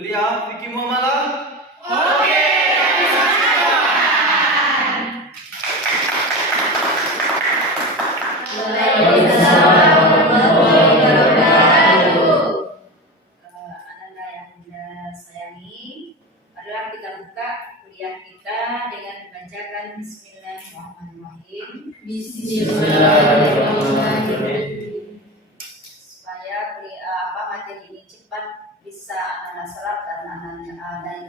Kuliah Fikih Muamalah. Oke, Waalaikumsalam warahmatullahi wabarakatuh. Anak-anak yang kita sayangi, marilah kita buka kuliah kita dengan membacakan Bismillahirrahmanirrahim. Bismillahirrahmanirrahim. Supaya materi ini cepat bisa anak serap dan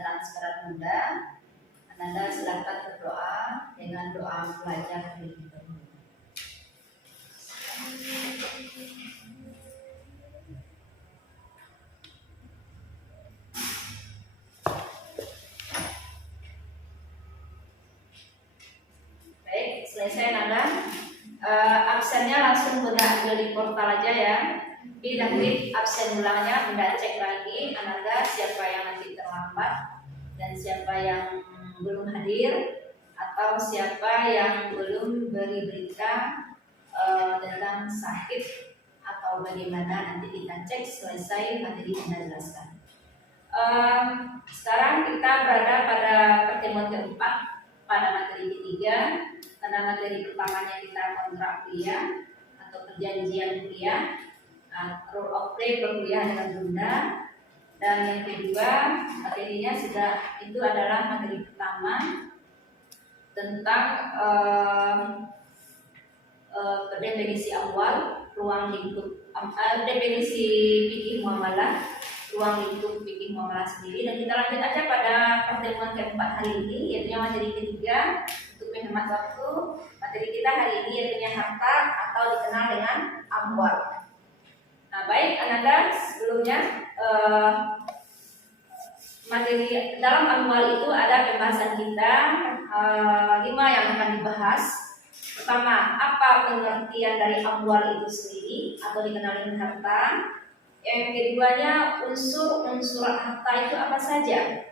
transparan mudah. Anda silakan berdoa dengan doa belajar terlebih dahulu. Baik, selesai Nanda. Absennya langsung Bunda ambil di portal aja ya. Dan klik absen ulangnya, Bunda cek lagi Ananda siapa yang nanti terlambat dan siapa yang belum hadir atau siapa yang belum beri berita tentang sakit atau bagaimana, nanti kita cek selesai materi yang Anda jelaskan. Sekarang kita berada pada pertemuan keempat pada materi ketiga, karena materi pertamanya kita kontrak kuliah atau perjanjian kuliah, rule of play perkuliahan dengan Bunda, dan yang kedua materinya sudah itu adalah materi pertama tentang definisi awal, ruang lingkup, definisi fikih muamalah, ruang lingkup fikih muamalah sendiri. Dan kita lanjut aja pada pertemuan keempat hari ini, yaitu materi ketiga. Untuk menghemat waktu, materi kita hari ini yaitu harta atau dikenal dengan amwal. Nah baik Ananda, sebelumnya materi dalam amwal itu ada pembahasan kita 5 yang akan dibahas. Pertama, apa pengertian dari amwal itu sendiri atau dikenal dengan harta. Yang keduanya, unsur-unsur harta itu apa saja,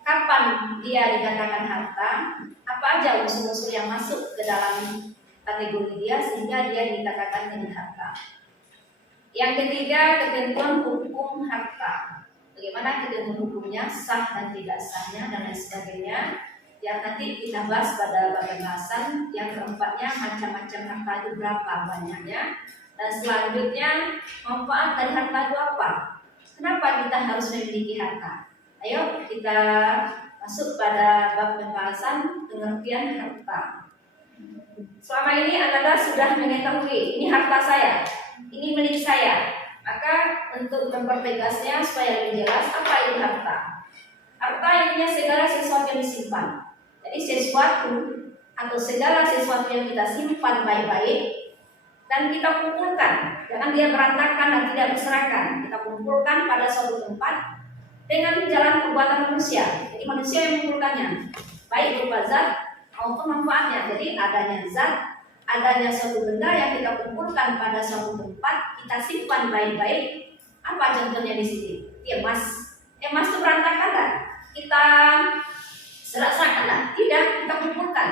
kapan dia dikatakan harta, apa aja unsur-unsur yang masuk ke dalam kategori dia sehingga dia dikatakan dengan harta. Yang ketiga, ketentuan hukum harta, bagaimana ketentuan hukumnya, sah dan tidak sahnya dan lain sebagainya, yang nanti kita bahas pada pembahasan. Yang keempatnya, macam-macam harta itu berapa banyaknya, dan selanjutnya manfaat dari harta itu apa, kenapa kita harus memiliki harta. Ayo kita masuk pada bab pembahasan pengertian harta. Selama ini Anda sudah mengetahui ini harta saya, ini milik saya. Maka untuk mempertegasnya supaya lebih jelas, apa itu harta? Harta intinya segala sesuatu yang disimpan. Jadi sesuatu atau segala sesuatu yang kita simpan baik-baik dan kita kumpulkan, jangan dia berantakan dan tidak berserakan. Kita kumpulkan pada suatu tempat dengan jalan perbuatan manusia. Jadi manusia yang mengumpulkannya, baik berupa zat maupun manfaatnya. Jadi adanya zat, adanya suatu benda yang kita kumpulkan pada suatu tempat, kita simpan baik-baik. Apa contohnya di sini? Emas. Emas itu berantakan kan? Kita serak-serakan kan? Tidak, kita kumpulkan.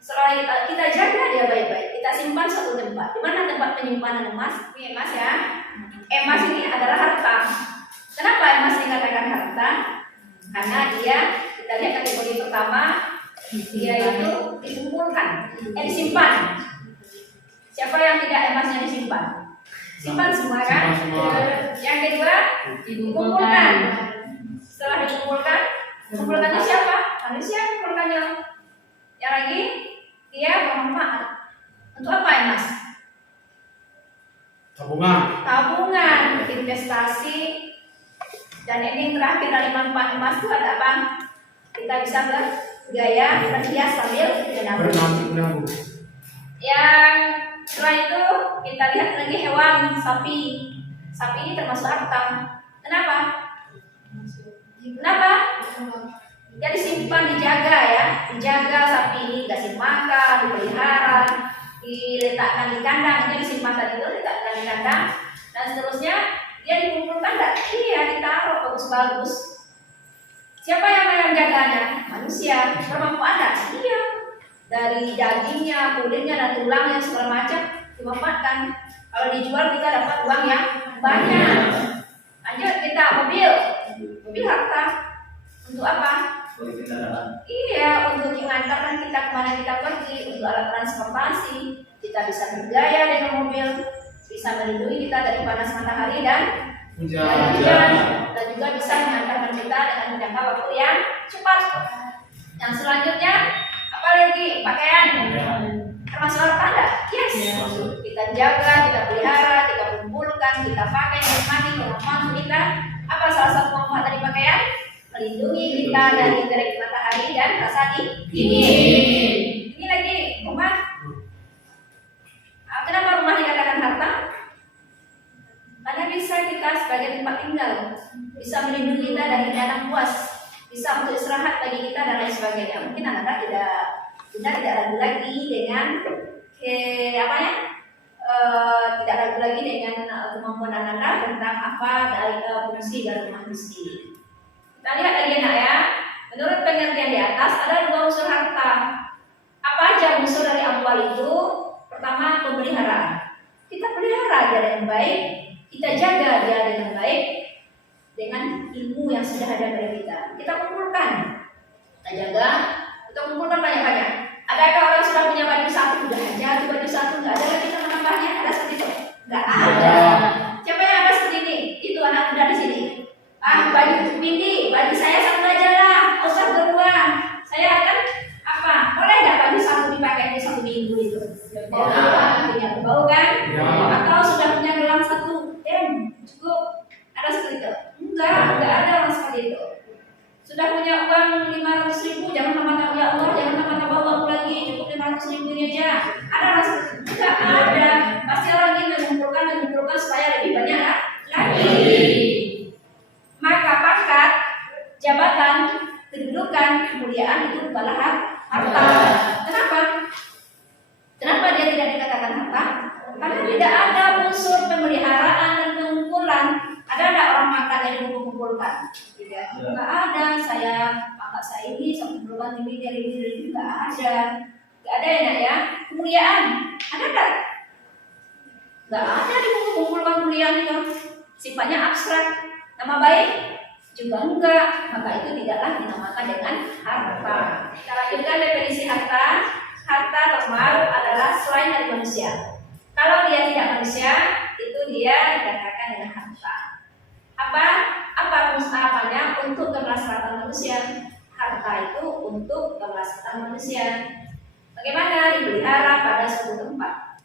Setelah kita jaga dia baik-baik, kita simpan suatu tempat. Di mana tempat penyimpanan emas? Ini emas ya. Emas ini adalah harta. Kenapa emas dikatakan harta? Karena dia, kita lihat kategori pertama, dia itu dikumpulkan, disimpan. Siapa yang tidak emasnya disimpan? Simpan semua kan? Yang kedua, dikumpulkan. Setelah dikumpulkan, kumpulkannya siapa? Manusia kumpulkannya. Yang lagi, dia bermanfaat. Untuk apa emas? Tabungan, investasi. Dan ini terakhir dari manfaat emas itu ada apa? Kita bisa bergaya, berhias sambil menabung. Yang setelah itu kita lihat lagi hewan, sapi. Sapi ini termasuk harta. Kenapa? Dia disimpan, dijaga ya. Dijaga sapi ini, dikasih makan, dipelihara, diletakkan di kandang. Ini disimpan tadi itu, diletakkan di kandang. Dan seterusnya dia dikumpulkan dan iya ditaruh bagus-bagus. Siapa yang menjaganya? Manusia. Bermanfaat tak? Iya. Dari dagingnya, kulitnya dan tulangnya segala macam dimanfaatkan. Kalau dijual kita dapat uang yang banyak. Lanjut kita mobil. mobil harta. Untuk apa? Iya, untuk mengantarkan kita kemana kita pergi, untuk alat transportasi. Kita bisa bergaya dengan mobil, bisa melindungi kita dari panas matahari dan hujan, dan juga bisa mengantarkan kita dengan jangka waktu yang cepat. Yang selanjutnya, apa lagi? Pakaian. Termasuk harta ada? Yes. Kita jaga, kita pelihara, kita kumpulkan, kita pakai, menikmati, manfaat kita. Apa salah satu manfaat dari pakaian? Melindungi kita dari terik matahari dan rasa dingin. Ini lagi rumah. Kenapa rumah dikatakan harta? Karena bisa kita sebagai tempat tinggal, bisa melindungi kita dari datang puas, bisa untuk istirahat bagi kita dan lain sebagainya. Mungkin Anda tidak ragu lagi dengan tidak ragu lagi dengan kemampuan Anda tentang apa dari fungsi dari rumah itu sendiri. Kita lihat lagi nak ya. Menurut pengertian di atas ada 2 unsur harta. Apa aja unsur dari amwal itu? Pertama, pemeliharaan. Kita pelihara dia dengan baik, kita jaga dia dengan baik dengan ilmu yang sudah ada pada kita. Kita kumpulkan, kita jaga, kita kumpulkan banyak-banyak. Adakah orang sudah punya baju satu sudah aja, baju satu nggak ada lagi menambahnya? Ada seperti itu? Nggak ada. Siapa yang ada seperti ini? Itu anak muda di sini. Baju Bindi, baju saya satu aja lah, usah berdua. Saya akan apa? Boleh nggak baju satu dipakai di 1 minggu itu? Punya bau kan? Atau sudah punya gelang satu, cukup. Ada seperti itu? Enggak ada orang seperti itu. Sudah punya uang 500.000, jangan nama-nama ya Allah, jangan nama-nama bawa aku lagi, cukup 500.000 ini aja. Ada orang seperti itu? Enggak ada. Pasti orang ini mengumpulkan supaya lebih banyak lagi. Maka pangkat, jabatan, kedudukan, kemuliaan itu bukanlah harta. Kenapa? Kenapa dia tidak dikatakan harta? Karena tidak ada unsur pemeliharaan dan pengumpulan. Ada nggak orang pangkat yang mengumpulkan? Tidak. Nggak ada. Saya pangkat saya ini sampai kumpulkan ini dari ini nggak ada. Nggak ada ya. Kemuliaan ada nggak? Nggak ada dikumpulkan kemuliaan itu. Sifatnya abstrak. Nama baik juga enggak, maka itu tidaklah dinamakan dengan harta. Kita lanjutkan definisi harta. Harta normal adalah selain dari manusia. Kalau dia tidak manusia, itu dia dikatakan dengan harta. Apa apanya untuk kemaslahatan manusia? Harta itu untuk kemaslahatan manusia. Bagaimana dipelihara pada suatu tempat?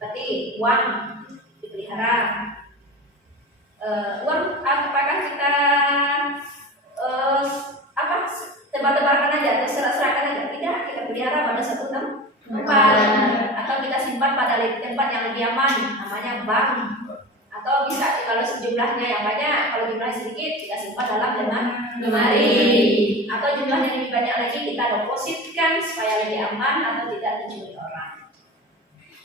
Berarti uang dipelihara. Uang apakah kita tebar-tebarkan aja, terserah-serahkan aja? Tidak, kita pelihara pada satu tempat, atau kita simpan pada tempat yang lebih aman, namanya bank. Atau bisa kalau jumlahnya yang banyak, kalau jumlahnya sedikit kita simpan dalam lemari. Atau jumlahnya lebih banyak lagi kita depositkan supaya lebih aman atau tidak dicuri orang.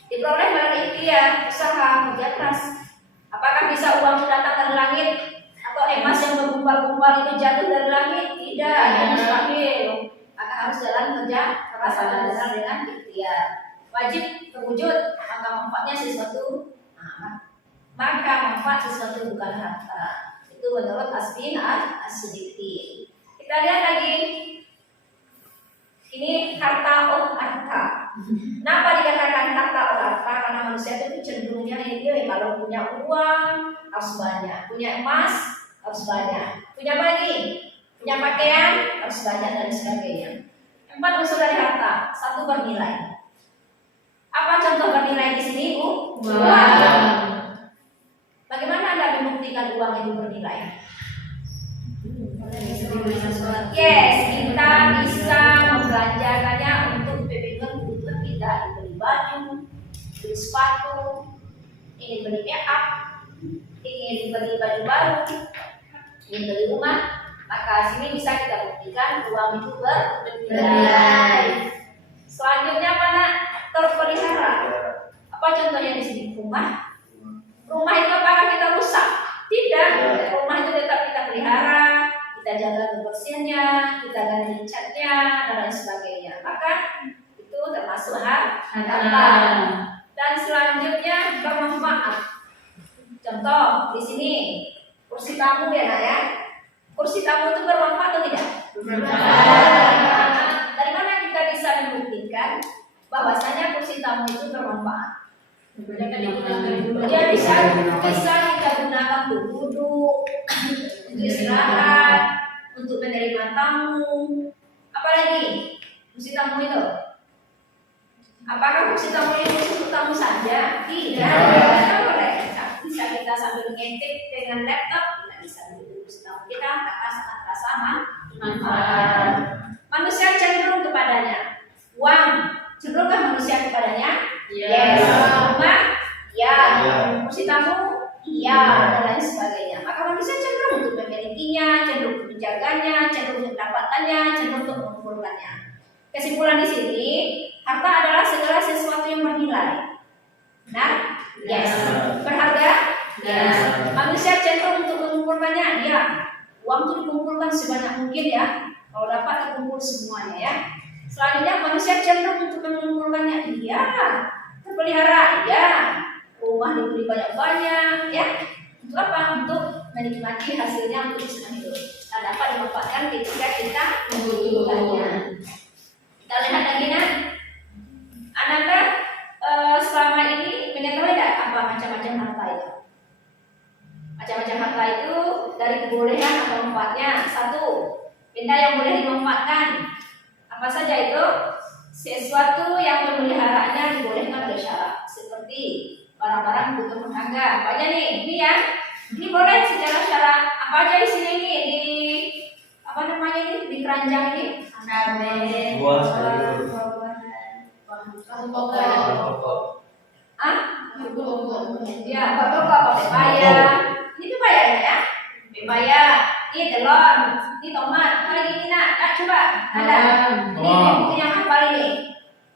Diperoleh melalui ikhtiar, usaha, kerja keras. Apakah bisa uang datang dari langit atau emas yang bergumpal-gumpal itu jatuh dari langit? Tidak, itu mustahil. Maka harus jalan kerja keras dan dasar dengan ikhtiar. Wajib terwujud, maka manfaat sesuatu bukan harta. Itu menurut Asbin As-Siddiqi. Kita lihat lagi. Ini harta. Kenapa dikatakan harta? Karena manusia itu cenderungnya kalau punya uang harus banyak, punya emas harus banyak, punya punya pakaian harus banyak dan sebagainya. 4 unsur dari harta. 1, bernilai. Apa contoh bernilai di sini? Uang. Bagaimana Anda membuktikan uang itu bernilai? Yes, kita bisa membelanjakannya untuk kebutuhan kita, beli baju, beli sepatu, ingin beli make up, ingin beli baju baru, ingin beli rumah. Maka sini bisa kita buktikan uang itu bernilai. Selanjutnya mana? Terpelihara. Apa contohnya di sini? Rumah. Rumah itu apakah kita rusak? Tidak. Rumah itu tetap kita pelihara, kita jaga kebersihannya, kita ganti catnya dan lain sebagainya. Maka itu termasuk harta. Dan selanjutnya bermanfaat. Contoh di sini kursi tamu ya nak ya. kursi tamu itu bermanfaat atau tidak? Dari mana kita bisa membuktikan bahwasanya kursi tamu itu bermanfaat? Ya bisa kita gunakan untuk duduk, untuk istirahat, untuk menerima tamu. Apalagi kursi tamu itu? Apakah kursi tamu ini untuk tamu saja? Tidak boleh. Bisa kita sambil ngetik dengan laptop, kita bisa duduk kursi tamu kita, maka sangat terasa manfaat. Manusia cenderung kepadanya. Uang, cenderungkah manusia kepadanya? Yes. Rumah? Ya. Kursi tamu? Iya. Dan lain sebagainya. Maka manusia cenderung untuk memilikinya, cenderung untuk menjaganya, cenderung untuk mendapatkannya, cenderung untuk mengumpulkannya. Kesimpulan di sini, harta adalah segala sesuatu yang bernilai. Benar? Yes. Berharga? Yes. Manusia cenderung untuk mengumpulkannya? Iya. Uang itu dikumpulkan sebanyak mungkin ya. Kalau dapat dikumpul semuanya ya. Selanjutnya manusia cenderung untuk mengumpulkannya? Iya. Terpelihara? Iya. Rumah dibeli banyak-banyak ya. Untuk apa? Untuk menikmati hasilnya untuk senang hidup. Dan dapat dimanfaatkan ketika kita membutuhkannya. Kita lihat lagi ya. Anaknya selama ini mengetahui tidak apa macam-macam harta itu? Macam-macam harta itu dari kebolehan atau manfaatnya. Satu, benda yang boleh dimanfaatkan. Apa saja itu? Sesuatu yang pemeliharaannya dibolehkan oleh syarak. Seperti barang-barang kebutuhan rumah tangga. Apa aja nih? Ini ya. Ini boleh secara syarak. Apa aja di sini nih? Di apa namanya ini? Di keranjang ini? Buah. Ya, pokok pepaya. Ini pepaya ya? Pepaya. Ini telur. Ini tomat. Apa lagi ini nak? Nak coba. Ada. Ini yang apa ini?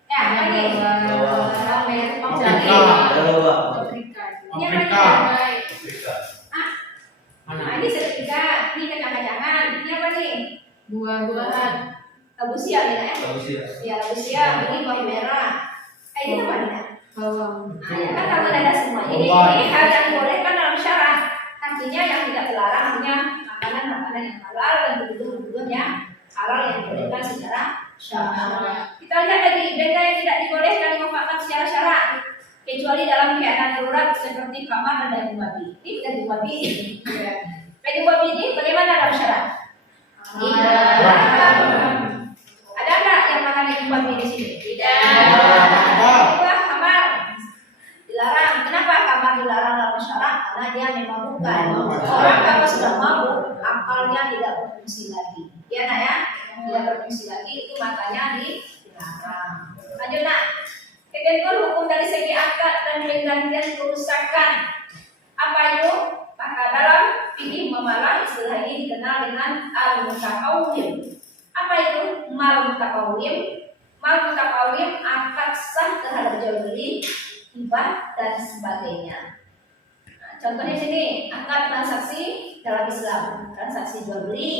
Ya, apa ini? Ini apa ini? Ini sertifikat. Ini kacang-kacangan. Ini apa nih? Buah-buahan. Labu siam ya? Ya, labu siam. Ini bawang merah. Ini apa nih? Bawang. Nah, ya kan kalau ada semua ini hal yang dibolehkan dalam syarak. Artinya yang tidak terlarang artinya makanan-makanan yang halal dan tubuh-tubuh yang halal yang dibolehkan secara syarak. Kita lihat lagi benda yang tidak dibolehkan dimanfaatkan secara syarak kecuali dalam keadaan darurat seperti kamar dan daging babi. Ini daging babi. Daging babi ini bagaimana dalam syarak? Ada nggak yang makan daging babi di sini? Tidak. Dilarang. Kenapa kamar dilarang dalam syarak? Karena dia memabukkan. Orang kalau sudah mabuk, akalnya tidak berfungsi lagi. Ya nak ya, tidak berfungsi lagi itu makanya dilarang. Lanjut nak. Ketentuan hukum dari segi akad dan penggantian kerusakan. Apa itu? Maka dalam fikih muamalah istilah ini dikenal dengan al-mutakawwim. Apa itu mal mutakawwim? Mal mutakawwim akad sah terhadap jual beli, hibah dan sebagainya. Nah, contohnya sini akad transaksi dalam Islam, transaksi jual beli.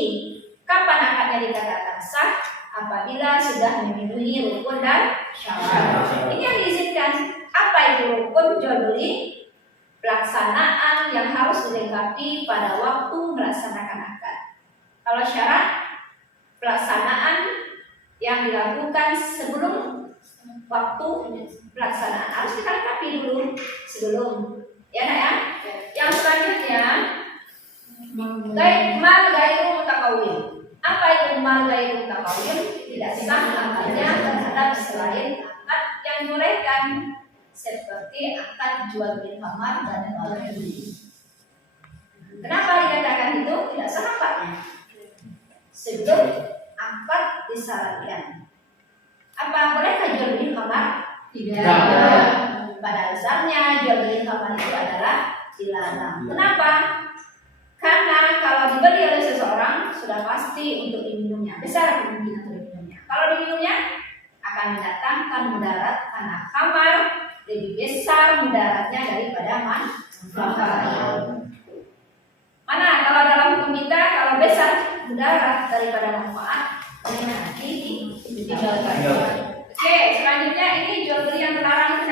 Kapan akadnya dikatakan sah? Apabila sudah memenuhi rukun dan syarat. Ini yang diizinkan. Apa itu rukun jual beli? Pelaksanaan yang harus dilengkapi pada waktu melaksanakan akad. Kalau syarat, pelaksanaan yang dilakukan sebelum waktu pelaksanaan harus kita lengkapi dulu sebelum. Ya nak ya. Yang selanjutnya mal ghairu mutakawwim. Apa itu mal ghairu mutakawwim? Tidak sah akadnya terhadap selain akad yang dibolehkan seperti akad jual beli kamar dan jual beli. Kenapa dikatakan itu tidak sah akadnya? Sebelum akad disyaratkan. Apa bolehkah jual beli kamar? Tidak. Pada dasarnya jual beli kamar itu adalah dilarang. Kenapa? Karena kalau dibeli oleh seseorang sudah pasti untuk diminumnya, besar kemungkinan untuk diminumnya. Kalau diminumnya akan mendatangkan mudarat karena kamar lebih besar mudaratnya daripada manfaat. Mana kalau dalam hukum kita kalau besar mudarat daripada manfaat, nanti ditinggalkan. Oke, selanjutnya ini jual beli yang terlarang itu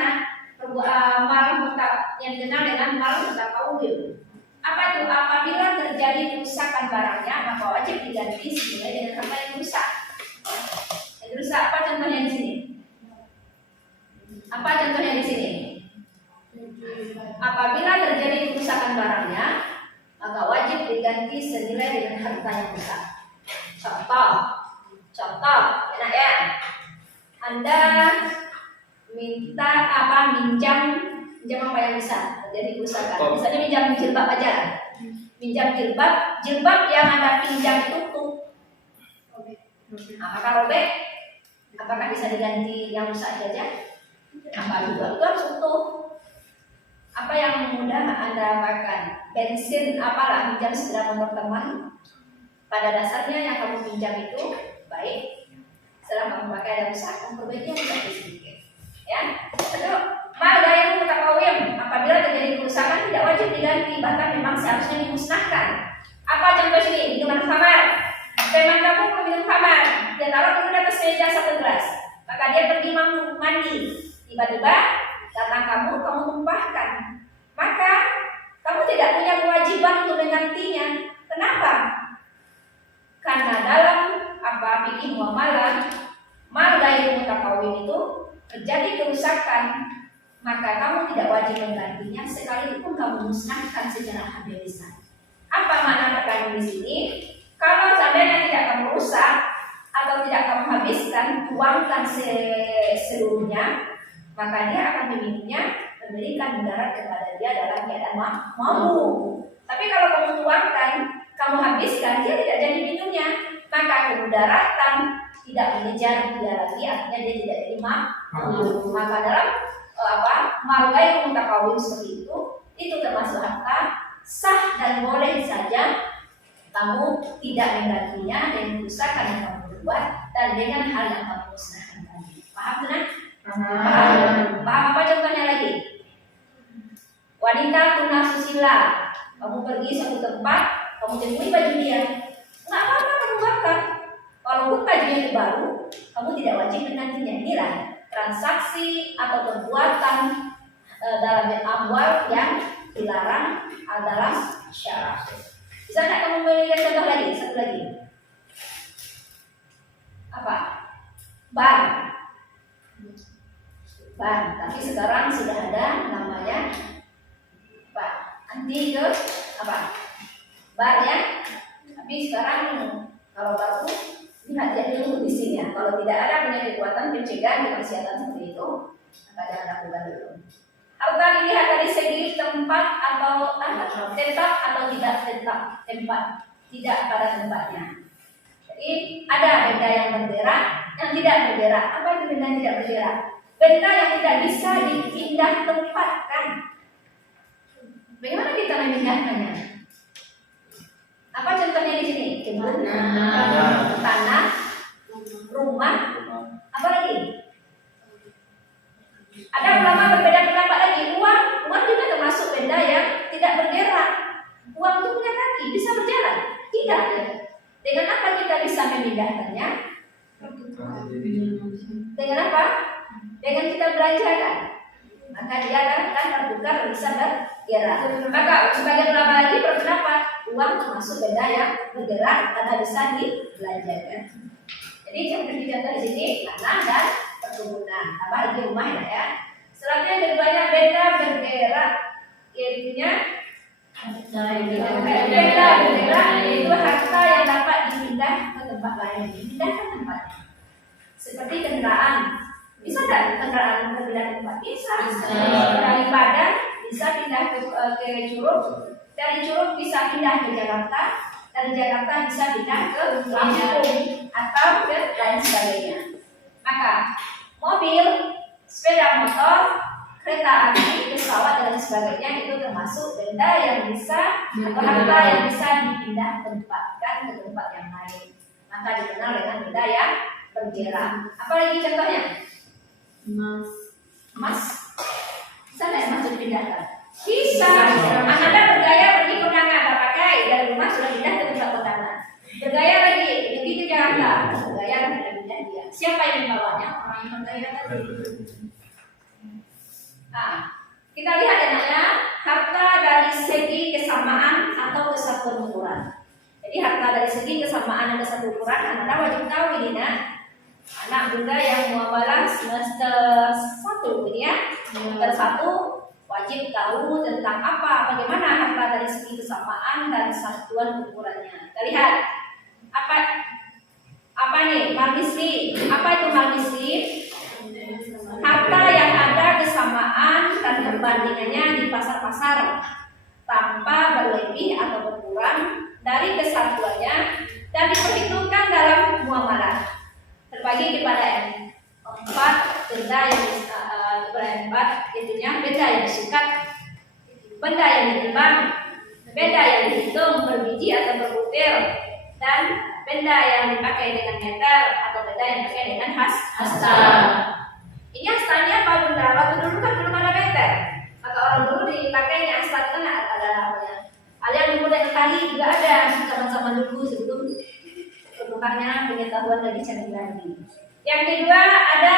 mal yang dikenal dengan mal mutakawwim. Apa itu? Apabila terjadi terjadi kerusakan barangnya, maka wajib diganti senilai dengan harta yang rusak. Yang rusak apa contohnya di sini? Apa contohnya di sini? Apabila terjadi kerusakan barangnya, maka wajib diganti senilai dengan harta yang rusak. Contoh, enak ya? Anda minta minjam apa yang bisa terjadi kerusakan? Misalnya minjam jilbab aja. Minjam jilbab yang Anda pinjam itu tutup. Maka robek, apakah bisa diganti yang rusak saja? Apa juga itu harus utuh. Apa yang mudah Anda makan? Bensin apalah pinjam segera nomor teman. Pada dasarnya yang kamu pinjam itu baik. Setelah kamu pakai ada rusak, kamu perbaiki yang rusak sedikit. Ya, kedua, mal gaya mutakawim. Apabila terjadi kerusakan tidak wajib diganti, bahkan memang seharusnya dimusnahkan. Apa contoh sini? Minuman khamar. Teman kamu meminum khamar, dia taruh dulu di atas meja satu gelas. Maka dia pergi mandi. Tiba-tiba datang kamu tumpahkan. Maka kamu tidak punya kewajiban untuk menggantinya. Kenapa? Karena dalam fikih muamalah, mal ghairi mutakawim itu terjadi kerusakan, maka kamu tidak wajib menggantinya sekalipun kamu musnahkan secara habis-habisan. Apa makna perkara di sini? Kalau seandainya tidak kamu rusak atau tidak kamu habiskan, tuangkan seluruhnya, maka dia akan meminumnya, memberikan mudarat kepada dia dalam keadaan mampu. Tapi kalau kamu tuangkan, kamu habiskan, dia tidak jadi minumnya, maka kemudaratan tidak mengejar dia lagi, artinya dia tidak jadi mampu. Maka dalam mal ghairi mutakawim seperti itu termasuk harta sah dan boleh saja kamu tidak menggantinya dengan kerusakan yang kamu berbuat dan dengan hal yang kamu musnahkan tadi. Paham kan? Paham apa contohnya lagi? Wanita tunasusila, kamu pergi suatu tempat, kamu temui baju dia, nggak apa-apa kamu bakar. Walaupun bajunya itu baru, kamu tidak wajib menggantinya. Inilah transaksi atau perbuatan dalam amwal yang dilarang dalam syara. Bisa nggak kamu memberikan contoh lagi? Satu lagi. Apa? Ban. Tapi sekarang sudah ada namanya apa? Anti ke apa? Bar ya. Tapi sekarang kalau baru lihat dulu di sini ya. Kalau tidak ada punya kekuatan pencegahan kemaksiatan seperti itu, maka jangan lakukan dulu. Harta dilihat dari segi tempat atau tetap atau tidak tempat, tidak pada tempatnya. Jadi ada benda yang bergerak, yang tidak bergerak. Apa itu benda yang tidak bergerak? Benda yang tidak bisa dipindah tempatkan. Bagaimana kita memindahkannya? Apa contohnya di sini? Kebun, tanah, rumah, apa lagi? Ada ulama berbeda pendapat lagi. Uang juga termasuk benda yang tidak bergerak. Uang itu punya kaki, bisa berjalan? Tidak. Dengan apa kita bisa memindahkannya? Dengan apa? Dengan kita belanjakan. Maka dia akan tertukar bisa bergerak. Maka sebagian ulama lagi berpendapat uang termasuk benda yang bergerak karena bisa dibelanjakan. Jadi contoh di sini tanah dan perkebunan. Tambah lagi rumah ya. Selanjutnya yang keduanya benda bergerak, yaitunya benda bergerak itu harta yang dapat dipindah ke tempat lain, dipindah ke tempatnya. Seperti kendaraan, bisa tidak kendaraan berpindah ke tempat? Bisa. Dari Padang bisa pindah ke Curug, dari Curug bisa pindah ke Jakarta, dari Jakarta bisa pindah ke Lampung atau ke lain sebagainya. Maka mobil, sepeda motor, kereta api, pesawat dan sebagainya itu termasuk benda yang bisa atau harta yang bisa dipindah tempatkan ke tempat yang lain. Maka dikenal dengan benda yang bergerak. Apalagi contohnya? Emas. Bisa nggak emas dipindahkan? Bisa. Anda bergaya pergi kondangan, tak pakai dari rumah sudah pindah ke tempat kondangan. Bergaya lagi pergi ke Jakarta, bergaya tidak pindah dia. Siapa yang membawanya? Orang yang bergaya tadi. Nah, kita lihat enaknya harta dari segi kesamaan atau kesatuan ukuran. Jadi harta dari segi kesamaan dan kesatuan ukuran, anak wajib tahu ini nak. Anak bunda yang muamalah semester 1 ini ya, semester 1 wajib tahu tentang bagaimana harta dari segi kesamaan dan kesatuan ukurannya. Kita lihat apa nih margisri? Apa itu margisri? Harta yang ada kesamaan dan perbandingannya di pasar-pasar tanpa berlebih atau berkurang dari kesatuannya dan diperhitungkan dalam muamalah. Terbagi kepada empat benda yang intinya benda yang disikat, benda yang ditimbang, benda yang dihitung berbiji atau berbutir, dan benda yang dipakai dengan meter atau benda yang dipakai dengan hasta. Ini hastanya apa bunda? Waktu dulu kan belum ada meter. Maka orang dulu dipakainya hasta itu ada namanya. Alian dulu dengan kali juga ada zaman-zaman dulu sebelum pertukarnya pengetahuan dari canggih. Yang kedua ada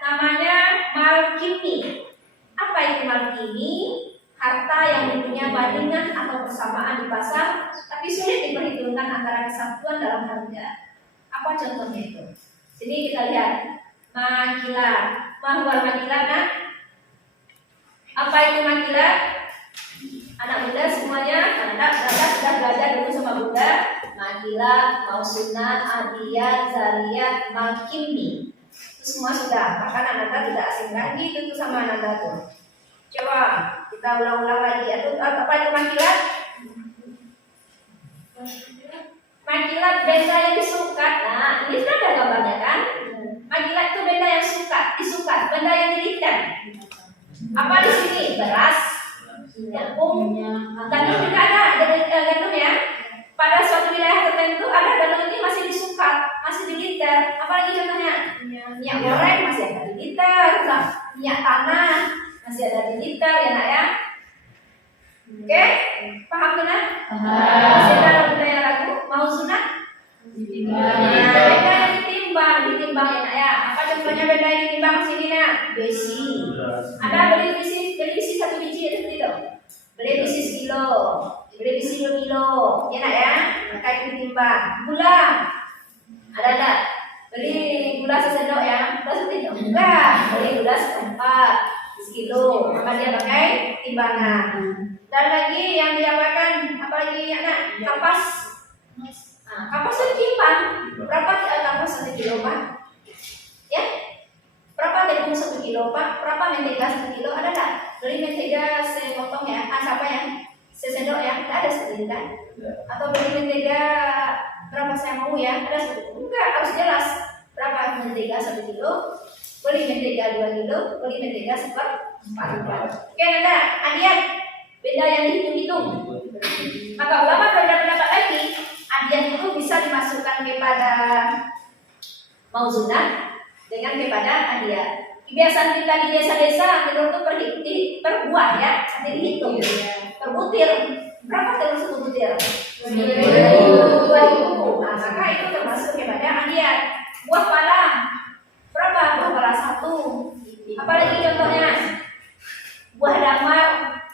namanya malkini. Apa itu malkini? Harta yang punya bandingan atau persamaan di pasar, tapi sulit diperhitungkan antara kesatuan dalam harga. Apa contohnya itu? Sini kita lihat makilah. Mahwal makilah, nak? Apa itu makilah? Anak muda semuanya, anak sudah belajar dulu sama bunda. Makilah, mausunat, adiyat, zariyat, malkini. Itu semua sudah. Bahkan anak tidak asing lagi itu sama anak tuh. Coba kita ulang-ulang lagi. Apa itu makilat? Makilat benda yang disukat. Nah, ini sudah ada gambarnya kan? Makilat itu benda yang disukat, benda yang dilitkan. Apa di sini? Beras, gandum. Gandum juga ada gandum ya. Pada suatu wilayah tertentu ada gandum ini masih disukat, masih diliter. Apalagi contohnya? Minyak goreng masih ada di liter, minyak tanah masih ada di liter ya nak ya. Oke, paham tuh nak? Masih ada benda yang ragu? Mau sunat? Benda yang ditimbang ya nak ya. Apa contohnya benda yang ditimbang sini nak? Besi. Ada beli besi 1 biji itu tidak? Beli besi sekilo, beli besi 2 kilo, ya nak ya. Maka itu ditimbang. Gula, ada. Beli gula sesendok ya? Gula sesendok enggak. Beli gula seperempat sekilo, maka dia pakai timbangan. Dan lagi yang diapakan, apalagi anak kapas. Kapas itu timbang. Berapa kapas 1 kilo pak? Ya? Berapa tepung 1 kilo pak? Berapa mentega 1 kilo? Ada tak? Beli mentega sepotong ya? Siapa ya? Sesendok ya? Tidak ada seperti kan? Atau beli mentega berapa saya mau ya? Ada seperti enggak? Harus jelas. Berapa mentega 1 kilo? Beli mentega 2 kilo? Beli mentega seperempat. Oke, Nanda, adian. Benda yang dihitung-hitung. Maka ulama berpendapat lagi, adian itu bisa dimasukkan kepada mauzunat dengan kepada adian. Kebiasaan kita di desa-desa telur itu per buah ya, nanti dihitung. Per butir. Berapa telur 1 butir? 2.000. Nah, maka itu termasuk kepada adian. Buah pala. Berapa? Buah pala 1. Apalagi contohnya? Buah damar.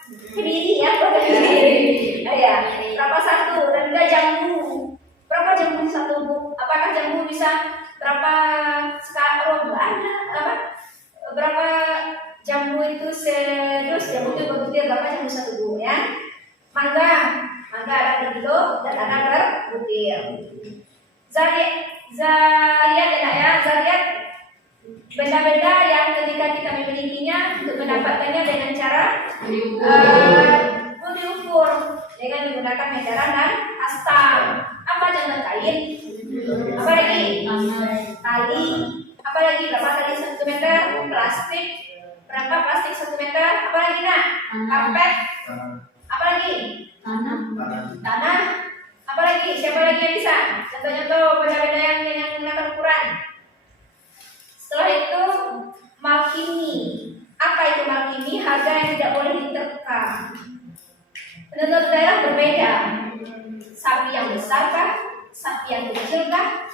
Kediri ya, buah kediri. Ya, berapa 1? Dan juga jambu. Berapa jambu 1 bu? Apakah jambu bisa berapa sekarang? Ada apa? Berapa jambu itu terus jambu itu berbutir berapa jambu 1 bu ya? Mangga ada kilo dan ada berbutir. Zariat ya, zariat benda-benda yang ketika kita memilikinya untuk mendapatkannya dengan cara diukur dengan menggunakan meteran dan hasta. Apa contoh kain? Apa lagi? Tali. Apa lagi? Berapa tali 1 meter? Plastik. Berapa plastik 1 meter? Apa lagi nak? Karpet. Apa lagi? Tanah. Apa lagi? Siapa lagi yang bisa? Contoh-contoh benda-benda yang menggunakan ukuran. Setelah itu malkini. Apa itu malkini? Harga yang tidak boleh diterka. Menurut daerah berbeda. Sapi yang besar kah? Sapi yang kecil kah?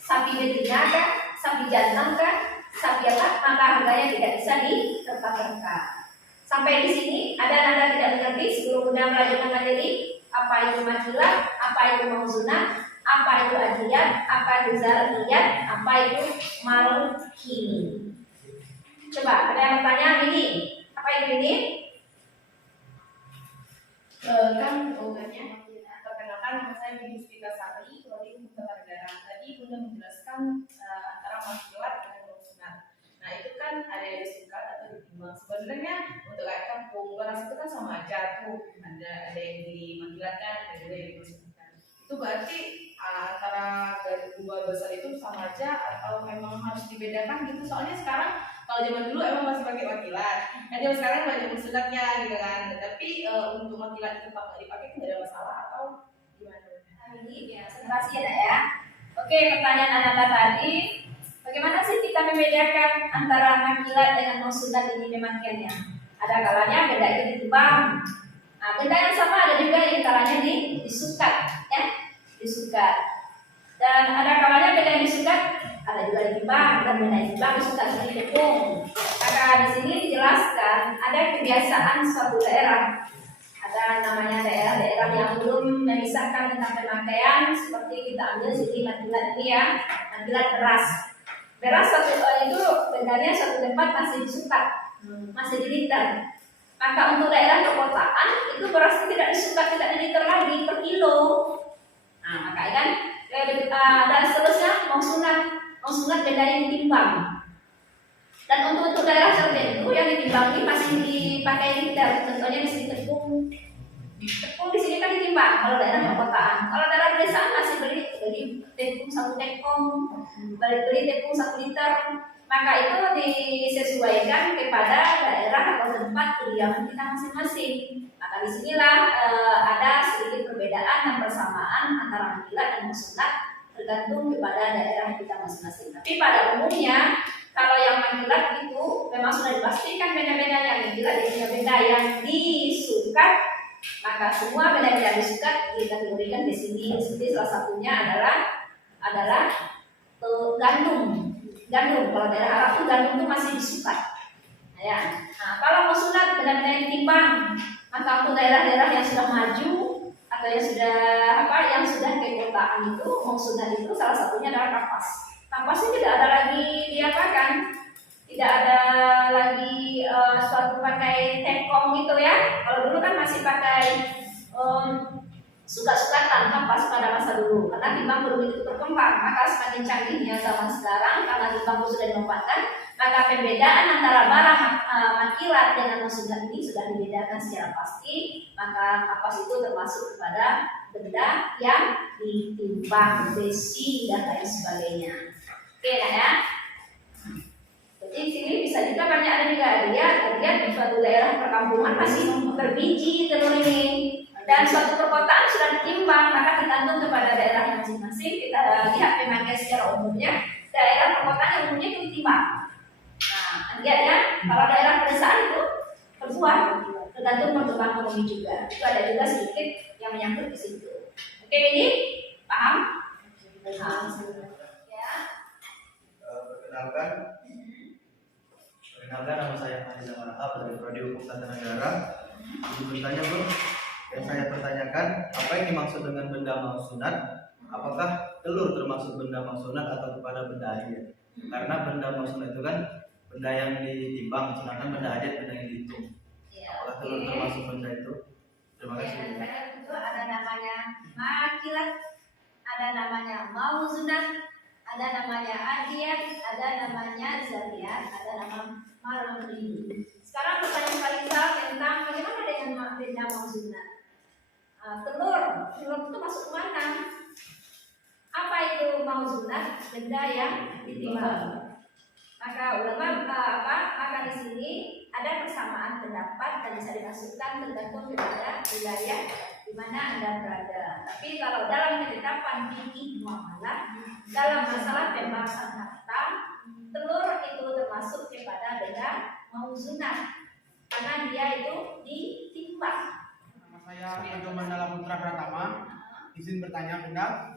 Sapi betina kah? Sapi jantan kah? Sapi apa? Maka harganya tidak bisa diterka-terka. Sampai di sini ada nada tidak mengerti sebelum Bunda melanjutkan materi. Apa itu makilat? Apa itu mauzunat? Apa itu adiyat? Apa itu zariyat? Apa itu markini? Coba ada yang bertanya ini. Apa itu ini? Kan obatnya perkenalkan, nama saya Budi Puspita Sari, Prodi Hukum Tata Negara. Tadi Bunda menjelaskan antara makilat dengan mauzunat. Nah itu kan ada yang disukat atau ditimbang. Sebenarnya untuk ayat kampung beras itu kan sama aja tuh. Ada yang dimakilatkan, ada juga yang dimauzunatkan. Itu berarti antara dua besar itu sama aja atau memang harus dibedakan gitu? Soalnya sekarang kalau zaman dulu emang masih pakai makilat, kan zaman sekarang banyak maksudnya gitu kan. Tapi untuk makilat itu dipakai itu tidak ada masalah atau gimana? Ini ya, sentrasi ya. Oke, pertanyaan Anda tadi, bagaimana sih kita membedakan antara makilat dengan mauzunat ini pemakaiannya? Ada kalanya benda itu ditimbang. Nah, benda yang sama ada juga yang kalanya disukat, ya, disukat. Dan ada kalanya benda yang disukat ada juga ditimbang, dan benda yang ditimbang disukat seperti tepung. Maka di sini dijelaskan ada kebiasaan suatu daerah. Ada namanya daerah-daerah yang belum memisahkan tentang pemakaian, seperti kita ambil sini makilat ini ya, makilat beras. Beras itu bendanya suatu tempat masih disukat, masih diliter. Maka untuk daerah perkotaan itu beras tidak disukat, tidak diliter lagi per kilo. Nah, maka kan dan seterusnya mauzunat benda yang ditimbang. Dan untuk daerah tertentu yang ditimbang ini masih dipakai liter. Contohnya di sini tepung. Tepung di sini kan ditimbang kalau daerah perkotaan. Kalau daerah pedesaan masih beli tepung 1 tepung, beli tepung 1 liter. Maka itu disesuaikan kepada daerah atau tempat kediaman kita masing-masing. Maka disinilah ada sedikit perbedaan dan persamaan antara makilat dan mauzunat tergantung kepada daerah kita masing-masing. Tapi pada umumnya kalau yang makilat itu memang sudah dipastikan benda-bendanya. Makilat itu benda yang disukat, maka semua benda yang disukat dikategorikan di sini. Jadi salah satunya adalah gandum. Gandum, kalau daerah Arab itu gandum itu masih disukat. Ya. Nah, kalau mauzunat benda-benda yang ditimbang, maka untuk daerah-daerah yang sudah maju atau yang sudah ke kotaan itu, mauzunat itu salah satunya adalah kapas. Kapas ini tidak ada lagi diapakan, tidak ada lagi suatu pakai tekong gitu ya. Kalau dulu kan masih pakai sukat-sukatan kapas pada masa dulu, karena timbang belum itu berkembang. Maka semakin canggihnya zaman sekarang, karena timbang sudah dimanfaatkan, maka pembedaan antara barang makilat dengan mauzunat ini sudah dibedakan secara pasti. Maka kapas itu termasuk kepada benda yang ditimbang, besi dan lain sebagainya. Oke, nah ya. Jadi sini bisa juga banyak ada juga lihat di suatu daerah perkampungan masih berbiji telur ini. Dan suatu perkotaan sudah ditimbang, maka tergantung kepada daerah masing-masing. Kita lihat pemakaian secara umumnya, daerah perkotaan yang umumnya itu ditimbang. Nah, lihat ya, kalau daerah pedesaan itu terbuat, tergantung pertumbuhan ekonomi juga. Itu ada juga sedikit yang menyangkut di situ. Oke, ini paham? Ya. Perkenalkan, nama saya Andi Zamarahap dari Prodi Hukum Tata Negara. Ibu bertanya, Bu, yang saya pertanyakan, apa yang dimaksud dengan benda mauzunat? Apakah telur termasuk benda mauzunat atau kepada benda adiyat? Karena benda mauzunat itu kan benda yang ditimbang, sedangkan benda adiyat benda yang dihitung. Apakah telur termasuk benda itu? Terima kasih. Itu ada namanya makilat, ada namanya mauzunat, ada namanya adiyat, ada namanya zariyat, ada nama markini. Sekarang pertanyaan paling besar tentang bagaimana dengan benda mauzunat. Telur itu masuk mana? Apa itu mauzunat? Benda yang ditimbang. Maka ulama maka di sini ada persamaan pendapat dan bisa dimasukkan tergantung kepada wilayah di mana Anda berada. Tapi kalau dalam ketetapan fikih muamalah, dalam masalah pembahasan harta, telur itu termasuk kepada benda mauzunat karena dia itu ditimbang. Saya Tejo Mandala Putra Pratama, izin bertanya Bunda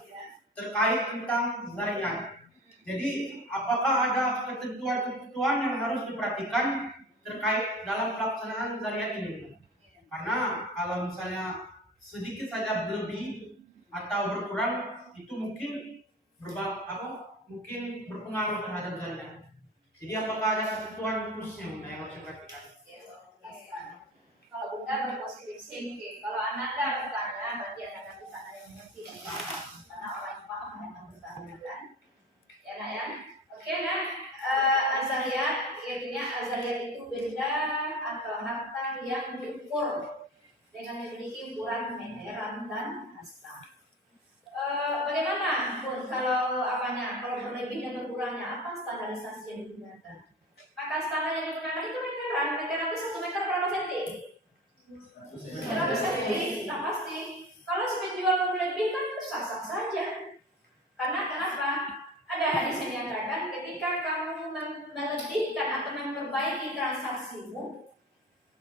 terkait tentang zariyat. Jadi apakah ada ketentuan-ketentuan yang harus diperhatikan terkait dalam pelaksanaan zariat ini. Karena kalau misalnya sedikit saja berlebih atau berkurang itu mungkin mungkin berpengaruh terhadap zariat. Jadi apakah ada ketentuan khususnya Bunda yang harus diperhatikan? Kalau Bunda berpositif thinking, kalau Ananda bertanya berarti Ananda bisa ada yang mengerti dan paham. Karena orang yang paham akan bertanya kan? Ya nak ya. Oke nah, azaliyat, artinya azaliyat itu benda atau harta yang diukur dengan memiliki ukuran meteran dan hasta. Bagaimana pun kalau kalau berlebih dan berkurangnya apa standarisasi yang digunakan? Maka standar yang digunakan itu meteran. Meteran itu 1 meter berapa senti? 100 senti. Nah pasti. Kalau penjual berlebih kan itu sah-sah saja. Karena kenapa? Ada hadis yang menyatakan ketika kamu melebihkan atau memperbaiki transaksimu,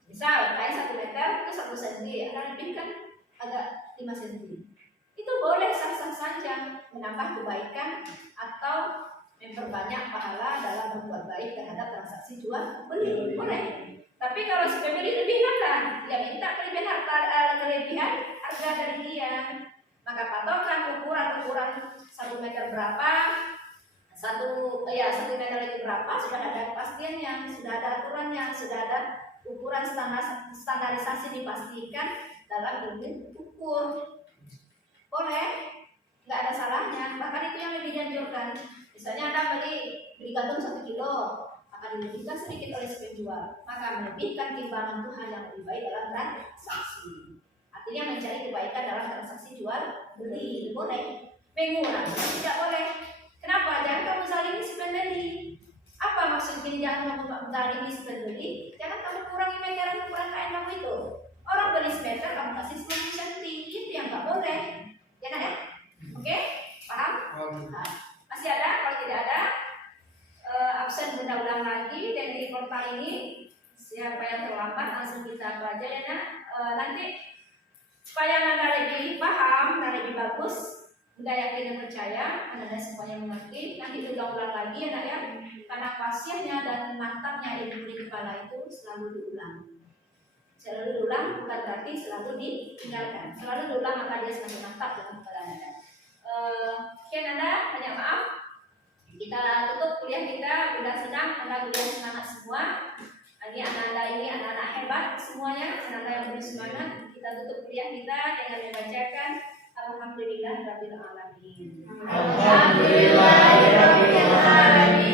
misal kayak 1 meter itu 1 senti, Anda lebihkan agak 5 senti. Itu boleh sah-sah saja menambah kebaikan atau memperbanyak pahala dalam berbuat baik terhadap transaksi jual beli, boleh. Tapi kalau si pembeli lebihkan kan, dia minta kelebihan harga dari dia, maka patokan ukuran 1 meter berapa, 1 meter itu berapa, sudah ada kepastiannya, sudah ada aturannya, sudah ada ukuran standarisasi dipastikan dalam unit ukur. Boleh, nggak ada salahnya. Bahkan itu yang lebih dianjurkan. Misalnya Anda beli gandum 1 kilo, akan dilebihkan sedikit oleh si penjual, maka melebihkan timbangan itu hal yang lebih baik dalam transaksi. Artinya mencari kebaikan dalam transaksi jual beli boleh, mengurangi tidak boleh. Kenapa? Jangan kamu zalimi si pembeli. Apa maksudnya jangan kamu zalimi si pembeli? Jangan kamu kurangi meteran ukuran kain kamu itu. Orang beli semeter kamu kasih 10 cm, itu yang nggak boleh. Ya kan ya? Oke? Paham? Nah, masih ada? Kalau tidak ada, absen Bunda ulang lagi dan di portal ini. Siapa yang terlambat langsung kita baca ya nak. Nanti supaya Anda lebih paham dan lebih bagus, Bunda yakin dan percaya Anda semuanya mengerti. Nanti diulang-ulang lagi ya nak ya. Karena pasiennya dan mantapnya ilmu di kepala itu selalu diulang. Selalu diulang bukan berarti selalu ditinggalkan. Selalu diulang maka dia semakin mantap dalam kepala Anda. Sekian Anda, banyak maaf. Kita tutup kuliah kita. Sudah senang, Anda kuliah semangat semua. Ini anak-anak hebat semuanya, anak-anak yang penuh semangat. Kita tutup kuliah kita dengan membacakan Alhamdulillahirabbil alamin. Alhamdulillahirabbil alamin.